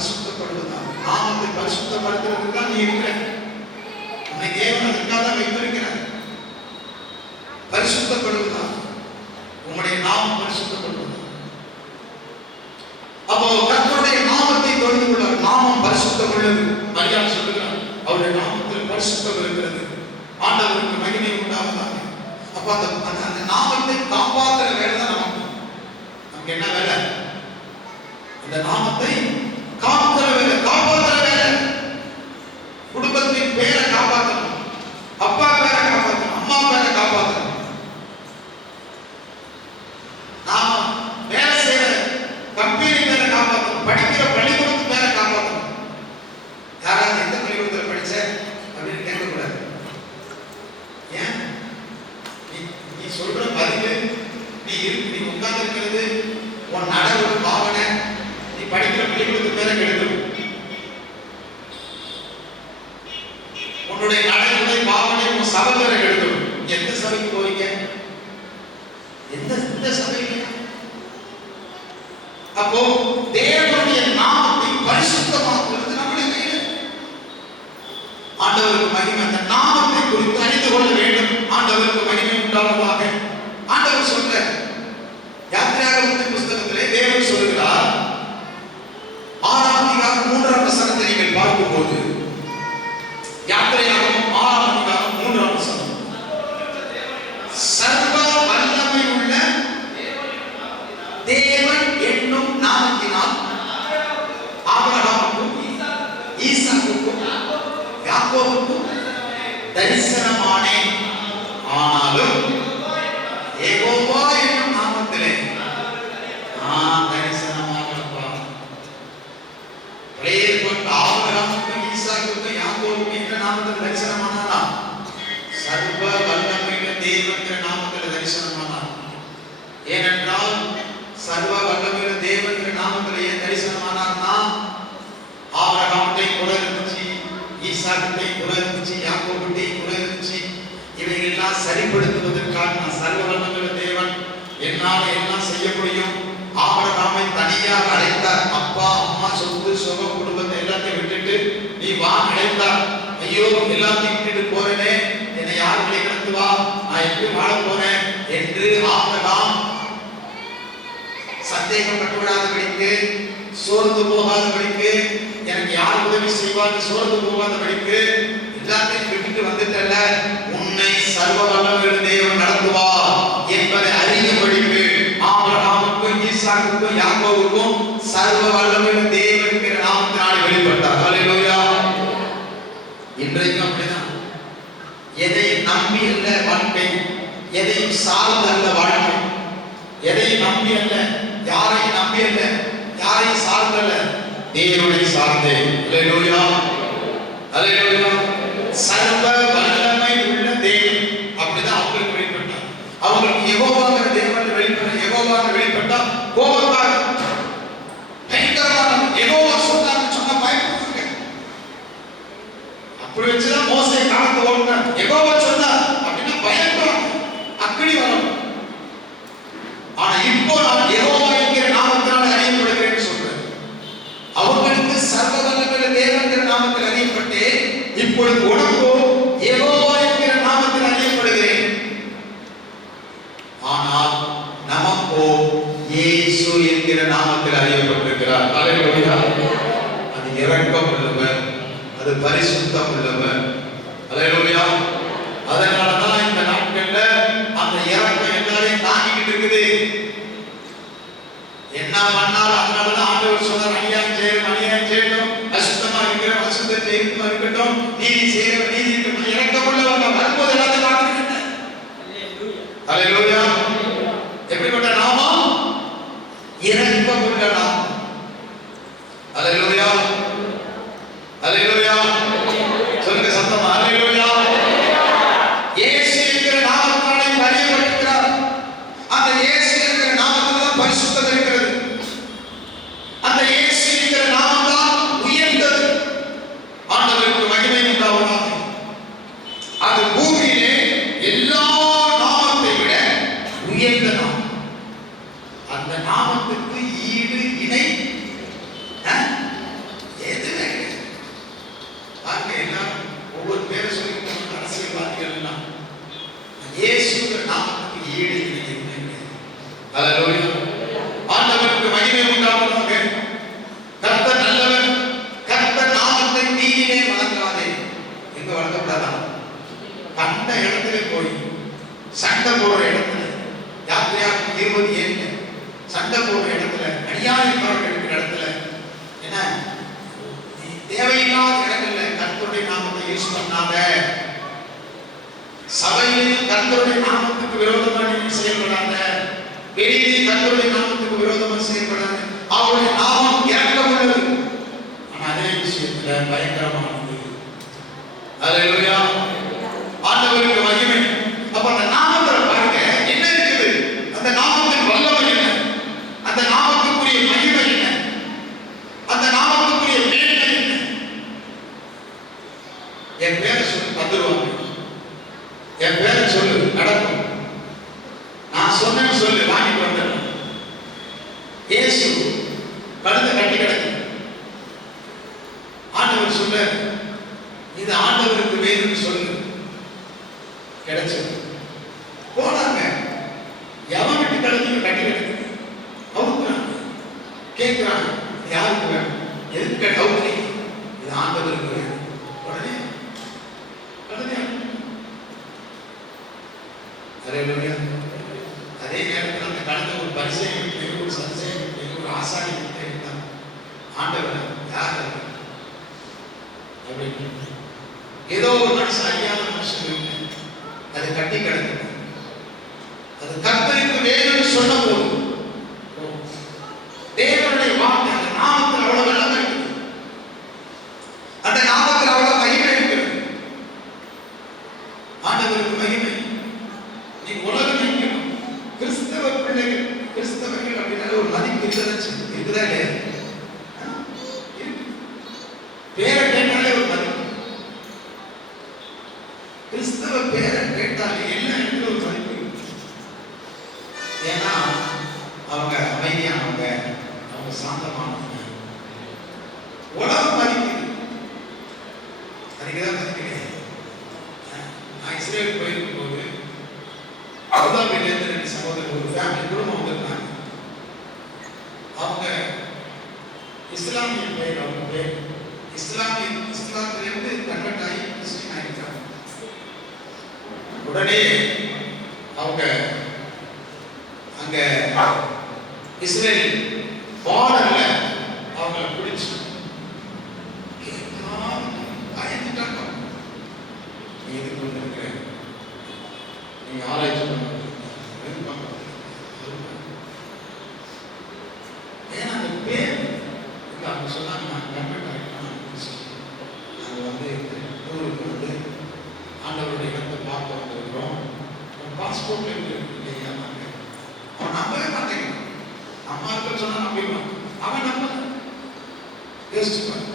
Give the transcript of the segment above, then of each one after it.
பரிசுத்தப்படுவதா. நாமத்தை பரிசுத்தப்படுத்துறதுக்கு தான் நீ இருக்கிற. உன்னை தேவன் அதுக்காக தான் வைத்திருக்கிறார். பரிசுத்தப்படுவதா, உங்களுடைய நாமம் பரிசுத்தப்படுவதா. அப்போ கர்த்தருடைய நாமத்தை தொழுது கொள்வார். நாமம் பரிசுத்தம் உள்ளது. மரியாதை சொல்லுகிறார், அவருடைய நாமத்தில் பரிசுத்தம் இருக்கிறது. ஆண்டவருக்கு மகிமை உண்டாவதாக. அப்ப அந்த நாமத்தை காப்பாற்றுற வேலை தான் நமக்கு என்ன வேலை? அந்த நாமத்தை காப்பாற்றுற வேலை, காப்பாற்றுற வேலை. குடும்பத்தின் பேரை காப்பாற்றணும், அப்பா பேரை காப்பாற்றணும், அம்மா பேரை காப்பாற்றணும். நாம வேலை செய்யற கம்பெனி பேரை காப்பாற்றணும், படிக்கிற பள்ளிக்கூடத்து பேரை காப்பாற்றணும். யாராவது எந்த பள்ளிக்கூடத்தில் படிச்ச அப்படின்னு கேட்கக்கூடாது. ஏன்? நீ சொல்ற பதிவு, நீ உட்கார்ந்து இருக்கிறது, உன் நடவு பாவனை, நீ படிக்கிற பள்ளிக்கூடத்து பேரை கெடுத்துடும். உன்னுடைய நடைமுறை பாவனை உன் சபை பேரை கெடுத்துடும். எந்த சபைக்கு போறீங்க? எந்த சபைக்கு? அப்போ தேவனுடைய நாமத்தை பரிசுத்தமாக்குவது நம்முடைய கையில். ஆண்டவருக்கு மகிமை. அந்த நாமத்தை குறித்து அறிந்து கொள்ள வேண்டும். ஆண்டவருக்கு மகிமை உண்டாவதாக. ஆண்டவர் சொல்ற யாத்திராகமத்தின் புஸ்தகத்திலே தேவன் சொல்கிறார், 6ஆம் அதிகாரம் 3ஆம் வசனத்தை நீங்கள் பார்க்கும்போது, யாத்திராகமம் 6ஆம் அதிகாரம் 3ஆம் வசனம், சர்வ வல்லமை உள்ள தேவன் என்னும் நாமத்தினால் ஆபிரகாமுக்கும் ஈசாக்குக்கும் யாக்கோபுக்கும் தரிசனமானேன். ஆனாலும் யெகோவா என்னும் நாமத்திலே நான் தரிசனமாகப்பா. ஆபிரகாமுக்கும் ஈசாக்குக்கும் யாக்கோபுக்கும் என்ற நாமத்தில் தரிசனமானாரா? சர்வ வல்லமையுள்ள தேவன் நாமத்தில் தரிசனமானார். ஏனென்றால் சர்வ வல்லமையுள்ள தேவன் நாமத்தில் ஏன் தரிசனமானார்னா, ஆபிரகாமுடைய குறை இருந்துச்சு, ஈசாக்குடைய குறை இருந்துச்சு, யாக்கோபுடைய குறை இருந்துச்சு. இவைகளெல்லாம் சரிப்படுத்துவதற்காக நான் சர்வ வல்லமையுள்ள தேவன், என்னால் எல்லாம் செய்ய முடியும். ஆபிரகாமை தனியாக அழைத்தார். அப்பா அம்மா சொத்து சுகம் குடும்பத்தை எல்லாத்தையும் விட்டுட்டு நீ வா அழைத்தார். ஐயோ எல்லாத்தையும் விட்டுட்டு போறேனே, என்னை யார் வழி நடத்துவா, நான் எப்படி வாழ போறேன் என்று ஆபிரகாம் சந்தேகப்பட்டு விடாதபடிக்கு, சோர்ந்து போகாதபடிக்கு, எனக்கு யார் உதவி செய்வான்னு சோர்ந்து போகாதபடிக்கு எல்லாத்தையும் விட்டுட்டு வந்துட்டல்ல, உன்னை சர்வ வல்லமையுள்ள தேவன் நடத்துவா என்பதை அறியும்படிக்கு ஆபிரகாமுக்கும் ஈசாக்குக்கும் யாக்கோபுக்கும் சர்வ வல்லமையுள்ள தேவன் என்கிற நாமத்தினால் வெளிப்பட்டார். ஹல்லேலூயா. இன்றைக்கும் அப்படிதான். எதையும் நம்பி அல்ல வாழ்க்கை, எதையும் சார்ந்து அல்ல வாழ்க்கை, எதையும் நம்பி அல்ல, யாரையும் நம்பி அல்ல, யாரையும் சார்ந்தல்ல, தேவனை சார்ந்தே. ஹல்லேலூயா, ஹல்லேலூயா. சர்வ வல்லமை உள்ள தேவன், அப்படிதான் அவங்களுக்கு வெளிப்பட்டார். அவங்களுக்கு யெகோவாங்கிற தேவன் வெளிப்பட்டா கோபக்கார பயங்கரமான யெகோவா சொன்னான்னு சொன்னா பயப்படுறாங்க. அப்படி வச்சுதான் மோசே காலத்தை ஓடுனார். யெகோவா சொன்னா அப்படின்னா பயப்படுறாங்க, அக்கடி வரும். ஆனா இப்போ நான் யெகோவா என்கிற நாமத்தினால் அறியப்படுகிறேன்னு சொல்றேன். அவங்களுக்கு சர்வ வல்லமையுள்ள தேவன் நாமத்தில் அறியப்பட்டு இப்பொழுது உனக்கோ யெகோவா என்கிற நாமத்தில் அறியப்படுகிறேன். ஆனால் நமக்கோ இயேசு என்கிற நாமத்தில் அறியப்பட்டிருக்கிறார். ஹல்லேலூயா. அது இரக்கம் உள்ளவர், அது பரிசுத்தம் உள்ளவர். ஹல்லேலூயா. அதனாலதான் இந்த நாட்கள்ல அந்த இரக்கம் எல்லாரையும் தாங்கிக்கிட்டு இருக்குது. என்ன பண்ணாலும் அதனாலதான் ஆண்டவர் சொன்னார், அநியாயம் செய்யணும், அசுத்தமா இருக்கிறோம், அசுத்தம் செய்யணுமா இருக்கட்டும், நீதி செய்யணும், நீதி இருக்கட்டும், இரக்கம் உள்ளவங்க வரும்போது எல்லாத்தையும் காத்துக்கிட்டு. ஹல்லேலூயா. எப்படிப்பட்ட நாமம்? இரக்கம் உள்ள நாமம். ஹல்லேலூயா, ஹல்லேலூயா. சொல்லுங்க சத்தமா, ஹல்லேலூயா. இயேசு என்கிற நாமத்தால் அறியப்பட்டிருக்கிறார். அந்த இயேசு என்கிற நாமத்தில் தான் பரிசுத்தம் இருக்கிறது. அந்த இயேசு என்கிற நாமம் தான் உயர்ந்தது. ஆண்டவருக்கு மகிமை உண்டாவதாக. அது பூமியிலே எல்லா நாமத்தை விட உயர்ந்த நாமம். அந்த நாமத்துக்கு ஈடு இணை ஹalleluya. ஆண்டவருக்கு மகிமை உண்டாவதாக. கர்த்தர் நல்லவர். கர்த்தர் நாமத்தை நீதியிலே வணங்காதே. எங்க வணங்கப்படாதா? கண்ட இடத்துல போய் சண்டை போடுற இடத்துல, யாத்திரையாகும் 27 சண்டை போடுற இடத்துல, அநியாயக்காரர்கள் இருக்கிற இடத்துல, என்ன தேவையில்லாத இடங்கள்ல கர்த்தருடைய நாமத்தை யூஸ் பண்ணாத. சபையிலும் கர்த்தருடைய நாமத்துக்கு விரோதமாக நீ செயல்படாத. வெளியிலே கர்த்தருடைய நாமத்துக்கு விரோதமாக செயல்படாத. அவருடைய நாமம் இரக்கமுள்ளது, ஆனா அதே விஷயத்துல பயங்கரமானது. ஹalleluya. ஆண்டவருக்கு மகிமை. அப்ப அந்த நாமத்துல பாருங்க என்ன இருக்குது? அந்த நாமத்தின் வல்லமை என்ன? அந்த நாமத்துக்குரிய மகிமை என்ன? அந்த நாமத்துக்குரிய மேன்மை என்ன? என் பேரை சொல்லி தந்துருவாங்க. என் பேரை சொல்லு, நடக்கும். நான் சொன்னேன்னு சொல்லு, வாங்கிட்டு வந்துடுறேன். இயேசு கழுத கட்டி கிடக்கு. ஆண்டவர் சொல்ல, இது ஆண்டவருக்கு வேணும்னு சொல்லு. கிடைச்சது. போனாங்க. எவன் வீட்டு கழுதையும் கட்டி கிடக்கு. அவுக்குறாங்க. கேட்கிறாங்க, யாருக்கு வேணும்? எதுக்கு அவுக்குறீங்க? இது ஆண்டவருக்கு வேணும். உடனே ஹalleluya. அதே நேரத்தில் அந்த கழுதை ஒரு பரிசேயன் வீட்டில், ஒரு சதுசேயன் வீட்டில், ஒரு ஆசாரி வீட்டில் இருந்தான். ஆண்டவர் யார் அப்படின்னு ஏதோ ஒரு மனுஷன், அறியாத மனுஷன் வீட்டு அது கட்டி கிடக்கு. அது கர்த்தருக்கு வேணும்னு சொன்ன போது தேவனுடைய வார்த்தை, அந்த நாமத்தில் அவ்வளவு வல்லமை இருக்குது. அந்த நாமத்தில் அவ்வளவு மகிமை இருக்குது. ஆண்டவருக்கு மகிமை. நீ உலகம் எங்கும் கிறிஸ்தவ பிள்ளைகள், கிறிஸ்தவர்கள் அப்படின்னா ஒரு மதிப்பு இருக்குதா இல்லையா? பேரை கேட்டாலே ஒரு மதிப்பு. கிறிஸ்தவ பேரை கேட்டாலே எல்லா இடத்துல ஒரு மதிப்பு. ஏன்னா அவங்க அமைதியானவங்க, அவங்க சாந்தமானவங்க. உலகம் மதிக்குது, அதுக்குதான் மதிக்கிறேன். நான் இஸ்ரேல் போயிருக்கும் போது அபுதாபியிலேருந்து 2 சகோதரர், ஒரு ஃபேமிலி குடும்பம் வந்திருந்தாங்க. அவங்க இஸ்லாமிய பேர், அவங்க பேர் இஸ்லாத்திலிருந்து கன்வெர்ட் ஆகி கிறிஸ்டியன் ஆகிட்டாங்க. உடனே அவங்க அங்க இஸ்ரேல் பார்டர்ல அவங்களை பிடிச்சு பயந்துட்டாங்க. நீ எதுக்கு வந்திருக்கிற? நீங்க ஆராய்ச்சி பண்ண ஏன்னா அந்த பேர் அவங்க சொன்னாங்க, நான் கன்வெர்ட் ஆகிட்டேன். நாங்கள் வந்து ஊருக்கு வந்து ஆண்டவருடைய இடத்தை பார்க்க வந்திருக்கிறோம். பாஸ்போர்ட் இருக்கு இல்லையா? நாங்கள் அவன் நம்பவே மாட்டேங்கிறான். அம்மா இருக்க சொன்னா நம்பிடுவான், அவன் நம்ப யோசிச்சுப்பான்.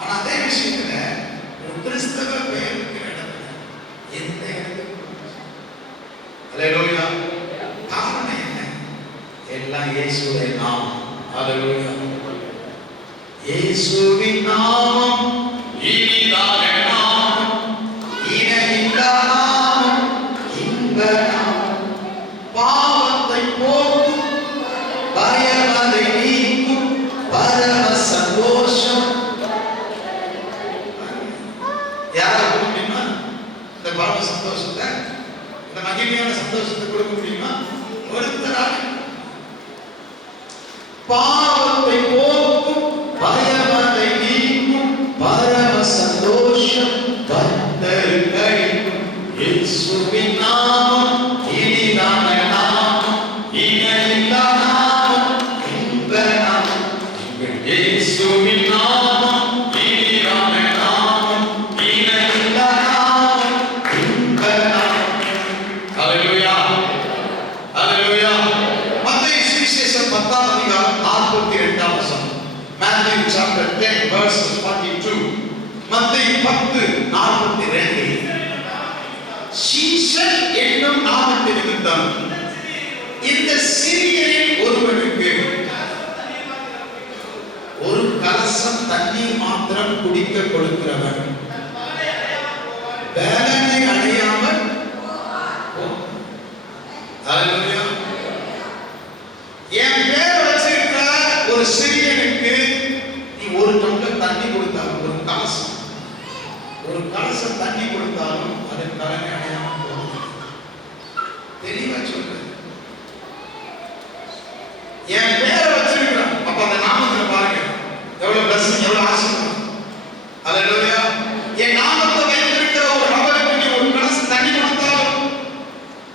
ஆனா அதே விஷயத்துல ஒரு கிறிஸ்தவ பெயர் இருக்கிற இடத்துல எந்த இடத்துக்கு ஹalleluya. காரணம் என்ன? எல்லாம் இயேசுவின் நாமம். ஹalleluya. இயேசுவின் நாமம் இனிதான நாமம், இணையில்லா நாமம், இன்ப நாமம். பாவத்தை போக்கும், பயமதை நீக்கும், பரம சந்தோஷம். யாரை கொடுக்க முடியுமா? இந்த பரம சந்தோஷத்தை, இந்த மகிமையான சந்தோஷத்தை கொடுக்க முடியுமா? ஒருத்தரால். பாவத்தை போக்கும், பயமதை நீக்கும், பரம சந்தோஷம் பக்தர்களுக்கும். இயேசுவின் நாமம் இனிதான நாமம், இணையில்லா நாமம், இன்ப நாமம். இயேசுவின் நாமம் இனிதான நாமம், இணையில்லா நாமம், இன்ப நாமம். ஹalleluya. ஹalleluya. மத்தேயு சுவிசேஷம் 10ஆம் அதிகாரம் 42ஆம் வசனம். Matthew chapter 10 verses 42. மத்தேயு 10:42. சீஷர் என்னும் நாமத்தின் நிமித்தம் இந்த சிறியரில் ஒருவனுக்கு ஒரு கலசம் தண்ணீர் மாத்திரம் குடிக்க கொடுக்கிறவன் பலனை அடையாமல். ஹalleluya. என் பேரை வச்சிருக்கிற ஒரு சிறியனுக்கு நீ ஒரு டம்ளர் தண்ணி கொடுத்தாலும், ஒரு கலசம் தண்ணி கொடுத்தாலும் அதன் பலனை அடையாமல் போகுது. தெளிவா சொல்றது. என் பேரை வச்சிருக்கிறான். அப்ப அந்த நாமத்துல பாருங்க எவ்வளவு பிளஸிங், எவ்வளவு ஆசீர்வாதம். அல்லேலூயா. என் நாமத்தை வைத்திருக்கிற ஒரு நபருக்கு நீ ஒரு கலசம் தண்ணி கொடுத்தாலும்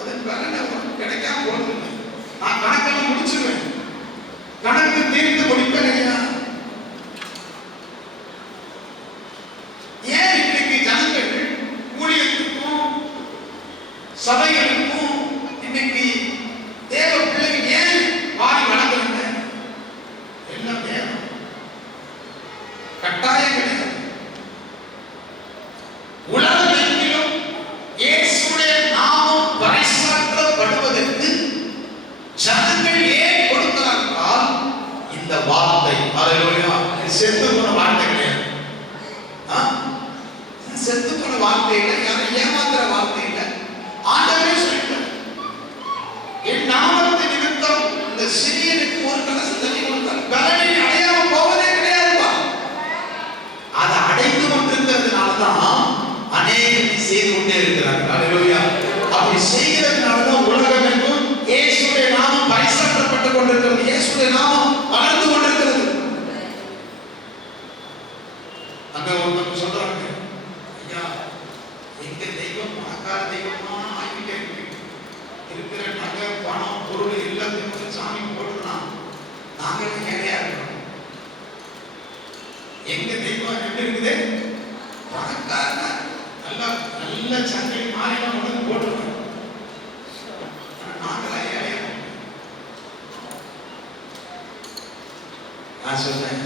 அதன் பலனை உனக்கு கிடைக்காம போகுது. நான் கணக்கெல்லாம் முடிச்சிருவேன், கணக்கு தீர்த்து முடிப்பேன் ஐயா. ஏன் இன்னைக்கு ஜனங்கள் ஊழியத்துக்கும் சபைகளுக்கும் இன்னைக்கு தேவ பிள்ளைகள் ஏன் மாறி வளர்ந்துருங்க? எல்லாம் வேணும், கட்டாயம் கிடையாது. உலகமெங்கிலும் இயேசுவுடைய நாமம் பறைசாற்றப்படுவதற்கு ஜனங்கள் ஏன் கொடுக்கிறார்கள்? இந்த வார்த்தை. அல்லேலூயா. செத்து போன வார்த்தை கிடையாது, செத்து போன வார்த்தை இல்லை, யாரை ஏமாத்துற வார்த்தை இல்லை. ஆண்டவரே சொல்லிட்டார், என் நாமத்தை நிமித்தம் இந்த சிறியனுக்கு ஒரு கலசம் தண்ணி கொடுத்தால் பலனை அடையாம போவதே கிடையாதுப்பா. அதை அடைந்து கொண்டிருக்கிறதுனாலதான் அநேகத்தை செய்து கொண்டே இருக்கிறார்கள். அல்லேலூயா. அப்படி செய்கிறதுனாலதான் உலகம் எங்கும் இயேசுடைய நாமம் பறைசாற்றப்பட்டுக் கொண்டிருக்கிறது, இயேசுடைய நாமம் வளர்ந்து கொண்டிருக்கிறது. அங்க ஒருத்தவங்க சொல்றாங்க, ஐயா எங்க தெய்வம் பணக்கார தெய்வமா ஆகிட்டே இருக்கு, இருக்கிற நகை பணம் பொருள் எல்லாத்தையும் சாமி போட்டுலாம் நாங்களும் ஏழையா இருக்கிறோம். எங்க தெய்வம் எப்படி இருக்குது? பணக்காரன நல்லா நல்ல சங்கை மாறிலாம் உடனே போட்டுருக்கோம், நாங்களாம் ஏழையா. நான் சொல்றேன்,